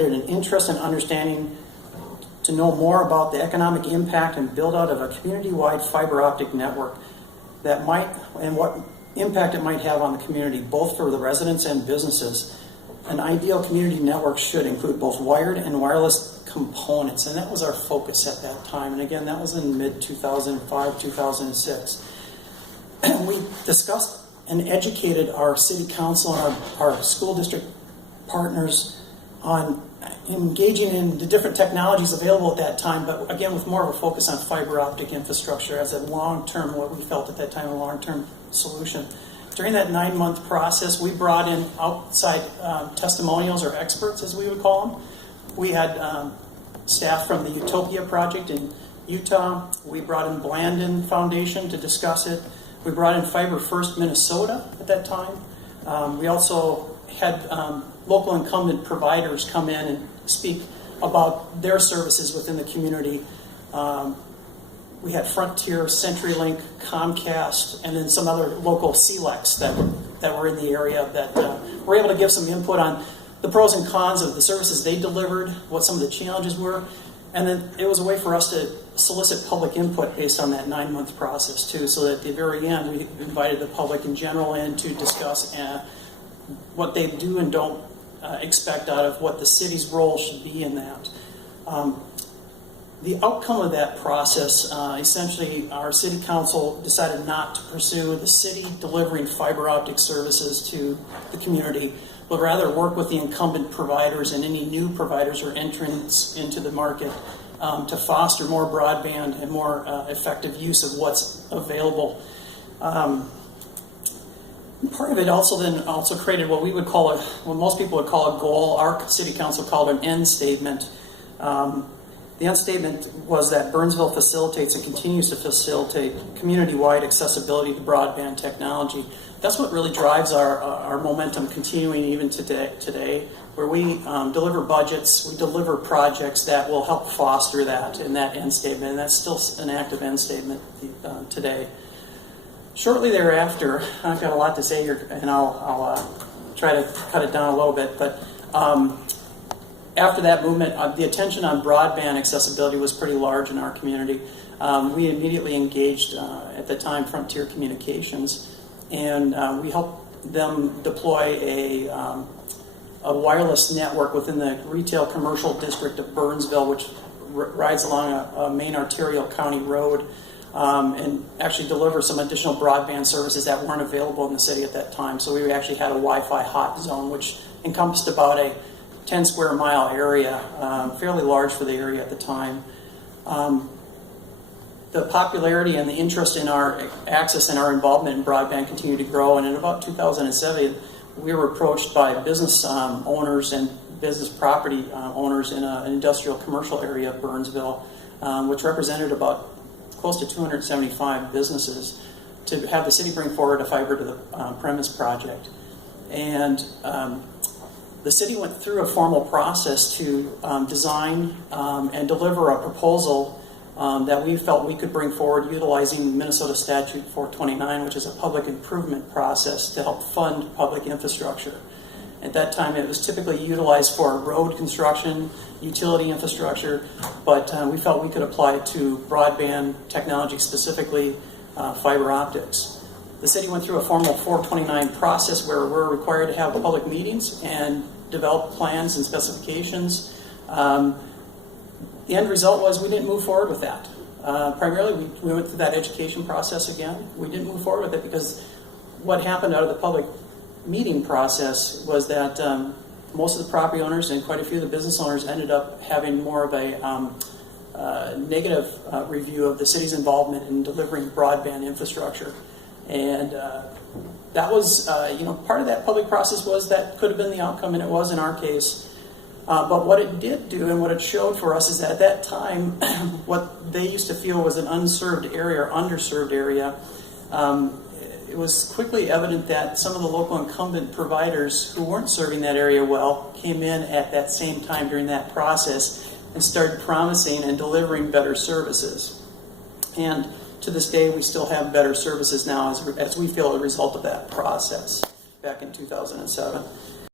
an interest in understanding to know more about the economic impact and build out of a community-wide fiber optic network that might, and what impact it might have on the community, both for the residents and businesses. An ideal community network should include both wired and wireless components, and that was our focus at that time. And again, that was in mid-2005, 2006. We discussed and educated our city council and our school district partners on engaging in the different technologies available at that time, but again with more of a focus on fiber optic infrastructure as a long-term, what we felt at that time, a long-term solution. During that 9-month process, we brought in outside testimonials, or experts as we would call them. We had staff from the Utopia project in Utah. We brought in Blandin Foundation to discuss it. We brought in Fiber First Minnesota at that time. We also had local incumbent providers come in and speak about their services within the community. We had Frontier, CenturyLink, Comcast, and then some other local CLECs that were in the area that were able to give some input on the pros and cons of the services they delivered, what some of the challenges were, and then it was a way for us to solicit public input based on that 9-month process too, so that at the very end we invited the public in general in to discuss what they do and don't expect out of what the city's role should be in that. The outcome of that process, essentially our city council decided not to pursue the city delivering fiber optic services to the community, but rather work with the incumbent providers and any new providers or entrants into the market to foster more broadband and more effective use of what's available. Part of it also created what we would call what most people would call a goal. Our city council called an end statement. The end statement was that Burnsville facilitates and continues to facilitate community-wide accessibility to broadband technology. That's what really drives our momentum continuing even today, where we deliver budgets, we deliver projects that will help foster that in that end statement, and that's still an active end statement today. Shortly thereafter, I've got a lot to say here, and I'll try to cut it down a little bit, but after that movement, the attention on broadband accessibility was pretty large in our community. We immediately engaged, at the time, Frontier Communications, and we helped them deploy a wireless network within the retail commercial district of Burnsville, which rides along a main arterial county road, and actually deliver some additional broadband services that weren't available in the city at that time. So we actually had a Wi-Fi hot zone, which encompassed about a 10 square mile area, fairly large for the area at the time. The popularity and the interest in our access and our involvement in broadband continued to grow, and in about 2007, we were approached by business owners and business property owners in an industrial commercial area of Burnsville, which represented about close to 275 businesses, to have the city bring forward a fiber to the premise project. And the city went through a formal process to design and deliver a proposal that we felt we could bring forward utilizing Minnesota Statute 429, which is a public improvement process to help fund public infrastructure. At that time, it was typically utilized for road construction, utility infrastructure, but we felt we could apply it to broadband technology, specifically fiber optics. The city went through a formal 429 process where we're required to have public meetings and develop plans and specifications. The end result was we didn't move forward with that. Primarily, we went through that education process again. We didn't move forward with it because what happened out of the public meeting process was that most of the property owners and quite a few of the business owners ended up having more of a negative review of the city's involvement in delivering broadband infrastructure. And that was, part of that public process was that could have been the outcome, and it was in our case. But what it did do and what it showed for us is that at that time, what they used to feel was an unserved area or underserved area, it was quickly evident that some of the local incumbent providers who weren't serving that area well came in at that same time during that process and started promising and delivering better services. And to this day, we still have better services now as we feel a result of that process back in 2007.